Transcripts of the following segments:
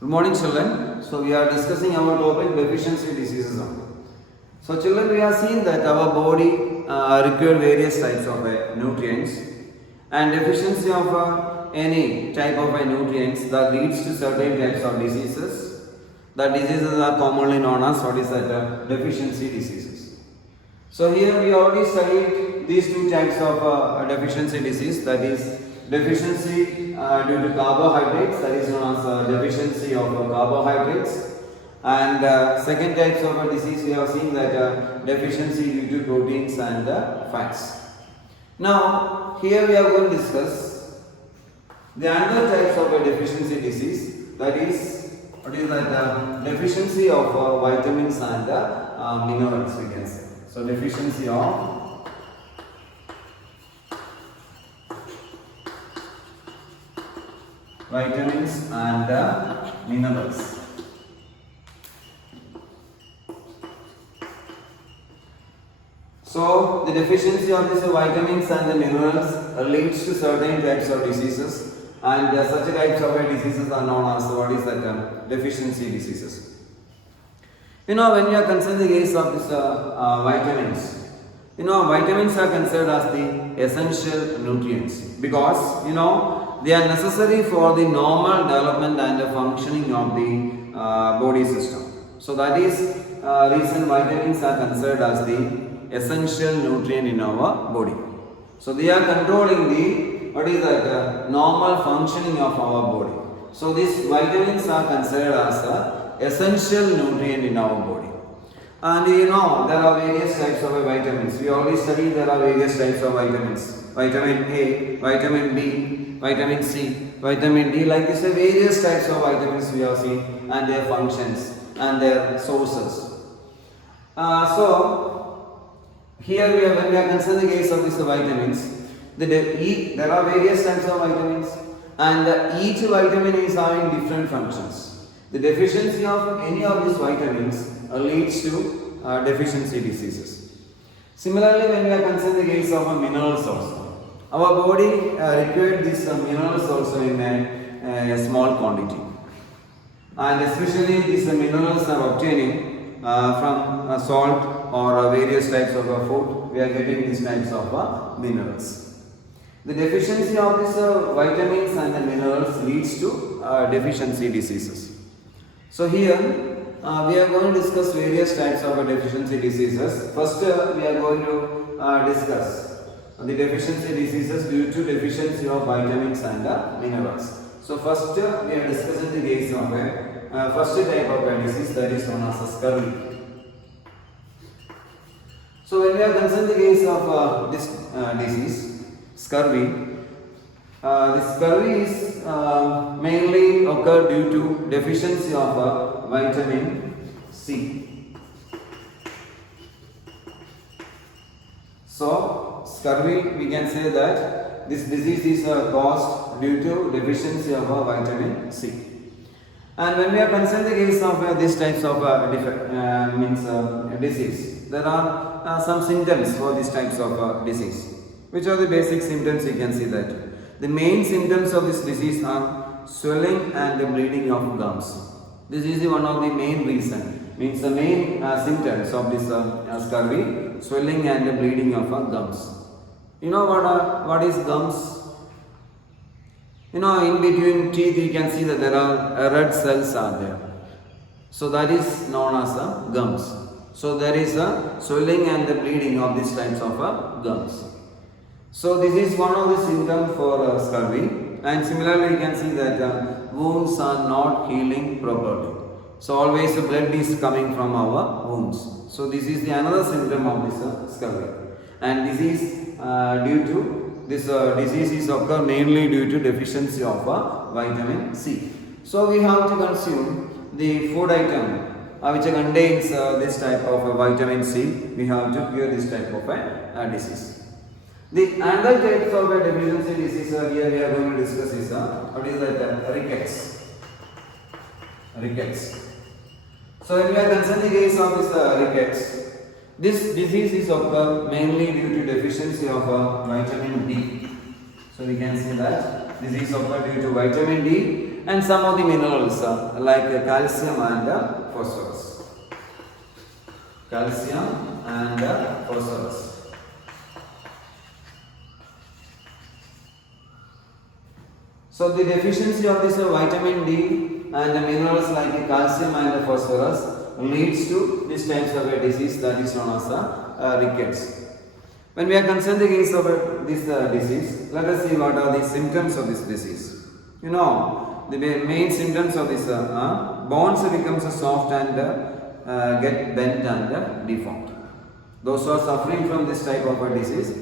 Good morning, children. So we are discussing our topic deficiency diseases. So children, we have seen that our body require various types of nutrients, and deficiency of any type of nutrients that leads to certain types of diseases. The diseases are commonly known as what is that deficiency diseases. So here we already studied these two types of deficiency disease, that is deficiency due to carbohydrates, that is known as deficiency of carbohydrates, and second types of disease we have seen that deficiency due to proteins and fats. Now here we are going to discuss the other types of a deficiency disease, that is what is that deficiency of vitamins and minerals, we can say. So deficiency of vitamins and minerals. So the deficiency of these vitamins and the minerals leads to certain types of diseases, and such types of diseases are known as what is that deficiency diseases. When you are considering the case of these vitamins, vitamins are considered as the essential nutrients because they are necessary for the normal development and the functioning of the body system. So that is reason vitamins are considered as the essential nutrient in our body. So they are controlling the normal functioning of our body. So these vitamins are considered as essential nutrient in our body. And there are various types of vitamins. We already studied there are various types of vitamins. Vitamin A, vitamin B, vitamin C, vitamin D, like this various types of vitamins we have seen, and their functions and their sources. So here when we are considering the case of these vitamins, there are various types of vitamins, and each vitamin is having different functions. The deficiency of any of these vitamins leads to deficiency diseases. Similarly, when we are considering the case of minerals also, our body requires these minerals also in a small quantity, and especially these minerals are obtaining from salt or various types of food. We are getting these types of minerals. The deficiency of these vitamins and the minerals leads to deficiency diseases. So here we are going to discuss various types of deficiency diseases. First we are going to discuss the deficiency diseases due to deficiency of vitamins and minerals. So first we are discussing the case of first type of disease, that is known as scurvy. So when we are concerned the case of this disease, scurvy, the scurvy is mainly occur due to deficiency of vitamin C. So scurvy, we can say that this disease is caused due to deficiency of vitamin C. And when we are concerned the case of these types of disease, there are some symptoms for these types of disease. Which are the basic symptoms? You can see that the main symptoms of this disease are swelling and the bleeding of gums. This is one of the main reason, means the main symptoms of this scurvy, swelling and the bleeding of gums. What is gums? In between teeth you can see that there are red cells are there. So that is known as gums. So there is a swelling and the bleeding of these types of gums. So this is one of the symptoms for scurvy, and similarly you can see that wounds are not healing properly. So always the blood is coming from our wounds. So this is the another symptom of this scurvy, and this is due to this disease is occur mainly due to deficiency of vitamin C. So we have to consume the food item which contains this type of vitamin C. We have to cure this type of disease. The other types of deficiency disease here we are going to discuss is what is that rickets. Rickets. So when we are concerning the case of this rickets, this disease is occur mainly due to deficiency of vitamin D. So we can say that this is occur due to vitamin D, and some of the minerals like calcium and phosphorus. Calcium and phosphorus. So the deficiency of this vitamin D and the minerals like calcium and phosphorus leads to this types of a disease that is known as rickets. When we are concerned the case of this disease, let us see what are the symptoms of this disease. You know, the main symptoms of this bones becomes soft and get bent and deformed. Those who are suffering from this type of a disease,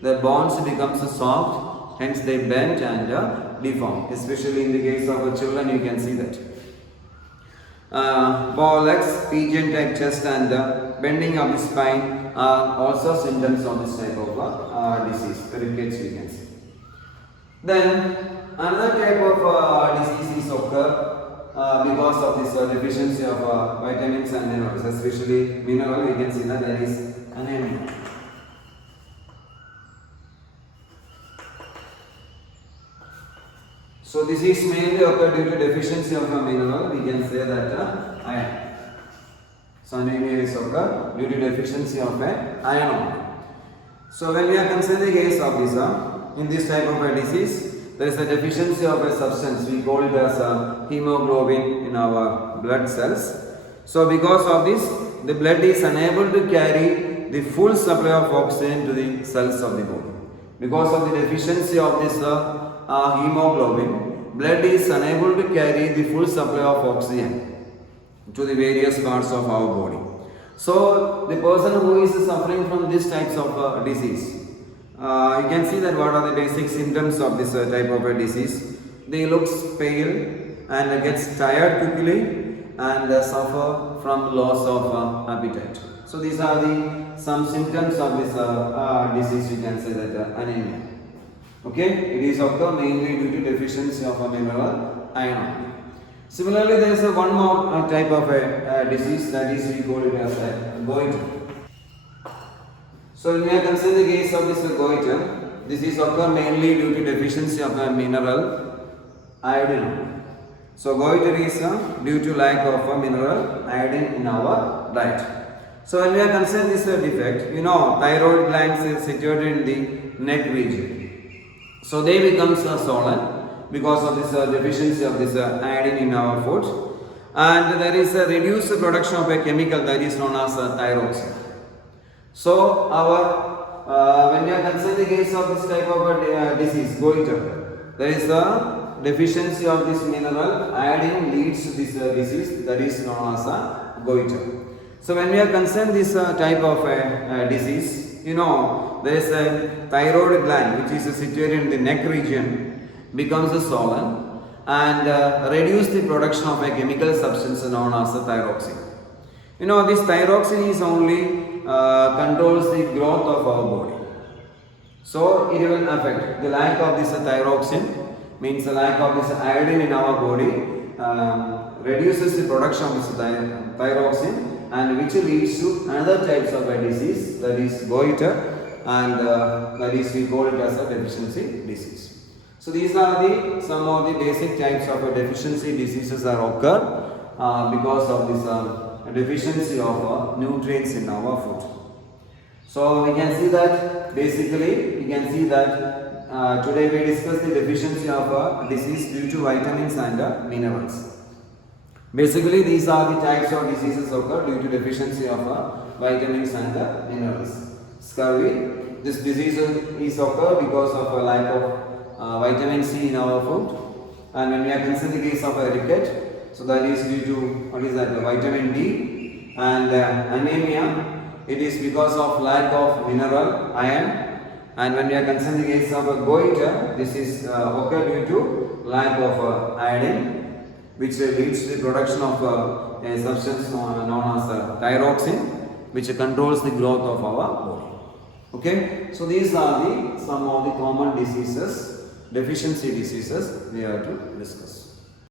the bones becomes soft, hence they bend and deform. Especially in the case of children, you can see that. Bow legs, pigeon type chest and bending of the spine are also symptoms of this type of disease, rickets we can see. Then another type of disease is occur because of this deficiency of vitamins and minerals, especially mineral. We can see that there is anemia. So this is mainly occur due to deficiency of a mineral. We can say that iron. So anemia is occur due to deficiency of a iron. So when we are considering the case of this, in this type of a disease, there is a deficiency of a substance. We call it as hemoglobin in our blood cells. So because of this, the blood is unable to carry the full supply of oxygen to the cells of the body. Because of the deficiency of this hemoglobin, blood is unable to carry the full supply of oxygen to the various parts of our body. So the person who is suffering from these types of disease, you can see that what are the basic symptoms of this type of a disease. They look pale and gets tired quickly and suffer from loss of appetite. So these are the some symptoms of this disease. You can say that anemia. Okay, it is occur mainly due to deficiency of a mineral iron. Similarly, there is one more type of a disease, that is we call it as a goiter. So when we are considering the case of this goiter, this is occur mainly due to deficiency of a mineral iodine. So goiter is due to lack of a mineral iodine in our diet. So when we are considering this defect, you know, thyroid glands is situated in the neck region. So they become swollen because of this deficiency of this iodine in our food, and there is a reduced production of a chemical that is known as thyroxine. So our when we are considering the case of this type of disease, goiter, there is a deficiency of this mineral iodine leads to this disease that is known as goiter. So when we are concerned this type of disease, you know, there is a thyroid gland which is situated in the neck region becomes swollen and reduce the production of a chemical substance known as thyroxine. You know, this thyroxine is only controls the growth of our body. So it will affect the lack of this thyroxine, means the lack of this iodine in our body reduces the production of this thyroxine, and which leads to another types of a disease, that is goiter, and that is we call it as a deficiency disease. So these are the some of the basic types of deficiency diseases that occur because of this deficiency of nutrients in our food. So we can see that basically we can see that today we discuss the deficiency of disease due to vitamins and minerals. Basically these are the types of diseases occur due to deficiency of vitamins and minerals. Scurvy, this disease is occur because of a lack of vitamin C in our food, and when we are considering the case of a ricket, so that is due to what is that, vitamin D, and anemia, it is because of lack of mineral iron, and when we are considering the case of a goiter, this is occur due to lack of iodine, which leads to the production of a substance known as thyroxine, which controls the growth of our body. Okay, so these are the some of the common diseases, deficiency diseases we have to discuss.